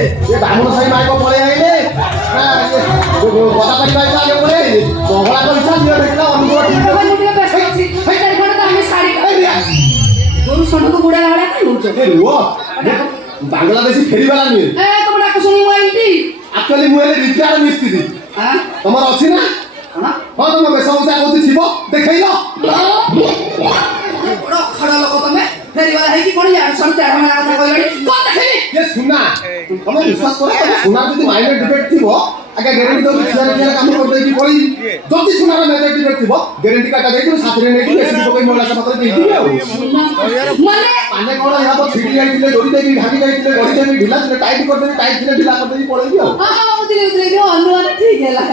ଏ ବାମୁଣ ସାହି ମାଇକ ପଳେଇ ଆଇଲେ ନା ଗଦାପାଲି ମାଇକ ଆଗେ ପଳେଇ ଆଇଲେ ମଙ୍ଗଳା କରିଛା ଝିଅ ଦେଖିଲା ଅନୁଗୁଳ ବାଂଲାଦେଶୀ ଫେରିବାଲା ନୁହେଁ ଆକ୍ଚୁଆଲି ମୁଁ ହେଲେ ରିଟାୟାର୍ଡ ମିସ୍ତ୍ରୀ ତମର ଅଛି ନା ହଁ ତମ ବେଶ ଉଷା କହୁଛି ଥିବ ଦେଖେଇଲ ଖଡ ଲୋକ ତମେ ଫେରିବାଲା ହେଇକି କଣ ୟାଡ ସଣ ଚାର ମାନା କଥା କହିଲଣି କଣ ଦେଖେଇବି ଏ ସୁନା ତମେ ବିଶ୍ୱାସ କର ସୁନା ଯଦି ମାଇନର ଡିଫେକ୍ଟ ଥିବ ଆଜ୍ଞା ଗ୍ୟାରେଣ୍ଟି ଦଉଛି ଛିଆରେ କାମ କରିଦେଇକି ପଳେଇବି ଯଦି ସୁନାର ମେଜର ଡିଫେକ୍ଟ ଥିବ ଗ୍ୟାରେଣ୍ଟି କାର୍ଡଟା ଦେଇକି ସାଥିରେ ନେଇକି ଏସିଡି ପକେଇ ମହିଳା ସମାଜରେ ଦେଇଥିବି ଆଉ ମାନେ କଣ ଏହା ତ ଛିଡି ଯାଇଥିଲେ ଦୌଡ଼ି ଦେଇକି ଭାଙ୍ଗି ଯାଇଥିଲେ ଗଡ଼ି ଦେଇକି ଢିଲା ଥିଲେ ଟାଇଟ୍ କରିଦେବି ଟାଇଟ୍ ଥିଲେ ଢିଲା କରିଦେଇକି ପଳେଇବି ଆଉ ଅନୁମାନ ଠିକ ହେଲା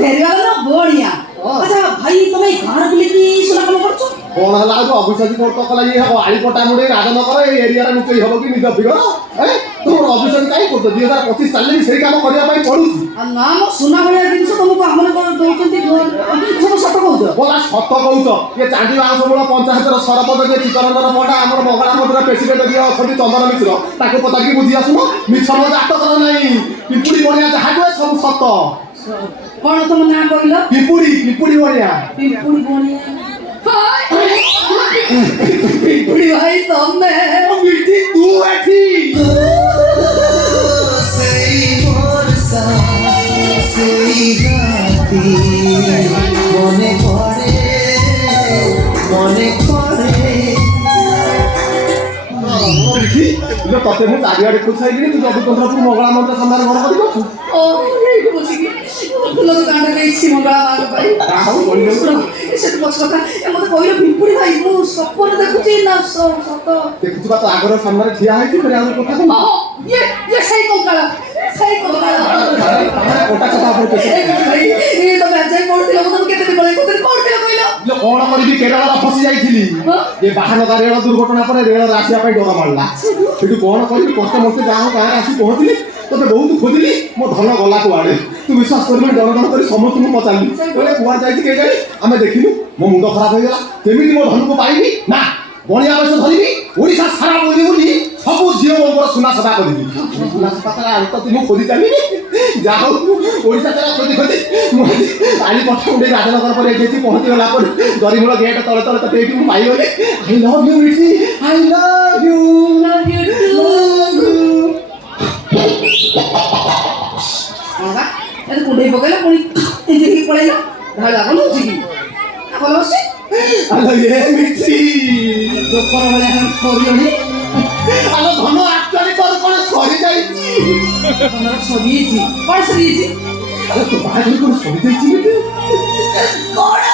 ଫେରିବାଲା ବଢିଆ ଆଚ୍ଛା ଭାଇ ତମେ ଗାଁ ବୁଲିକି ସୁନା କାମ କରୁଛ କଣ ହେଲା ଆଉ ଅଭିଶାସୀ କୋର୍ଟ କଲା ଇଏ ହବ ଆଳି ପଟା ମୁଡେ ରାଜନଗର ଏଇ ଏରିଆରେ ଲୁଚେଇ ହବ କି ନିଜ ଫିଗର ତୁମର ଅଭିଶାସୀ କାହିଁ କରୁଛ 2025 ଚାଲିଲେ ବି ସେଇ କାମ କରିବା ପାଇଁ ପଡୁଛି ନା ମୋ ସୁନା ଭଳିଆ ଜିନିଷ ତମକୁ ଆମର ଦଉଛନ୍ତି ସବୁ ସତ କହୁଛ ବୋଲା ସତ କହୁଛ ଇଏ ଚାଣ୍ଡି ବାଉଁଶ ମୂଳ ପଞ୍ଚାୟତର ସରପଞ୍ଚ ଯିଏ ଚିତ୍ତରଞ୍ଜନ ପଣ୍ଡା ଆମର ମଙ୍ଗଳା ମନ୍ଦିର ପ୍ରେସିଡେଣ୍ଟ ଯିଏ ଅଛନ୍ତି ଚନ୍ଦନ ମିଶ୍ର ତାକୁ ପଚାରିକି ବୁଝି ଆସୁନ ମିଛ ଜାତ କର ନାହିଁ ପିମ୍ପୁଡି ବଣିଆ ଯାହା କୁହେ ସବୁ ସତ କଣ ତମ ନାଁ କହିଲ ପିମ୍ପୁଡି ବଣିଆ ପିମ୍ପୁଡି ବଣିଆ ପିମ୍ପୁଡି ଭାଇ ତମେ ମିଠି ତୁ ଏଠି ସେଇ ବର୍ଷା ସେଇ ରାତି মনে পড়ে ତତେ ମୁଁ ଚାରିଆଡେ ଖୋସାଇଲିଣି ତୁ ଜଗତନ୍ଧରପୁର ମଙ୍ଗଳା ମନ୍ଦିର ସାମ୍ନାରେ ଘର କରି କରୁଛୁ ଫୁଲ ଦୋକାନ ଦେଇଛି ମଙ୍ଗଳା ମାଙ୍କ ପାଇଁ ସେଠି ପଛ କଥା ମତେ କହିଲ ପିମ୍ପୁଡି ଭାଇ ମୁଁ ସପନ ଦେଖୁଛି ନା ସତ ଦେଖୁଛୁ ବା ତ ଆଗର ସାମ୍ନାରେ ଠିଆ ହେଇଛି ଫେରେ ଆଉ କଥା କଣ ସେଇ କଙ୍କାଳ କୋଟା କଥା ଆପଣ ତମେ ଆଜି ପଢୁଥିଲ ମୁଁ ତମକୁ କେତେ ପଢୁଥିଲ କହିଲ କଣ କରିବି କେରଳରେ ଫସି ଯାଇଥିଲି ଏ ବାହାନଗା ରେଳ ଦୁର୍ଘଟଣା ପରେ ରେଳରେ ଆସିବା ପାଇଁ ଡର ମାରିଲା ସେଠୁ କଣ କରିବି କଷ୍ଟ ମଷ୍ଟେ ଯାହା ଗାଁରେ ଆସି ପହଞ୍ଚିଲି ତତେ ବହୁତ ଖୋଜିଲି ମୋ ଧନ ଗଲା କୁଆଡେ ତୁ ବିଶ୍ୱାସ କରିବୁନି ଜଣ ଜଣ କରି ସମସ୍ତଙ୍କୁ ପଚାରିଲି କୁଆଡେ ଯାଇଛି କେଜାଣି ଆମେ ଦେଖିଲୁ ମୋ ମୁଣ୍ଡ ଖରାପ ହେଇଗଲା କେମିତି ମୋ ଧନକୁ ପାଇବି ନା ବଣିଆ ବେଶ ଧରିବି ଓଡ଼ିଶା ସାରା ବୁଲି ବୁଲି ସବୁ ଝିଅ ମୋର ସୁନା ସଦା କରିବି ସୁନା ସଦା ତ ମୁଁ ଖୋଜି ଚାଲିବି ଯାହା ହଉ ଓଡ଼ିଶା ସାରା ଖୋଜି ଖୋଜି ମୁଁ କାଲି ପଠ ଉଠେଇ ରାଜନଗର ପରେ ଏଠି ପହଞ୍ଚିଗଲା ପରେ ଗରିମୂଳ ଗେଟ୍ ତଳେ ତଳେ ତତେ ଏଇଠି ମୁଁ ପାଇଗଲି I love you Mithi I love you କୁଣ୍ଡେଇ ପକେଇଲା ପୁଣି ପଳେଇଲା ଢାଳ ଲାଗୁଛି କି ଭଲ ବସି ଆଲୋ ଏ ମିଠି ଦୋକାନ ଭଳିଆ କରିବନି ଆଲୋ ଧନ ଆକ୍ଚୁଆଲି ତୋର କଣ ସରିଯାଇଛି ସରିଯାଇଛି କଣ ସରିଯାଇଛି ଆଲୋ ତୋ ବାହାଘର କଣ ସରିଯାଇଛି କଣ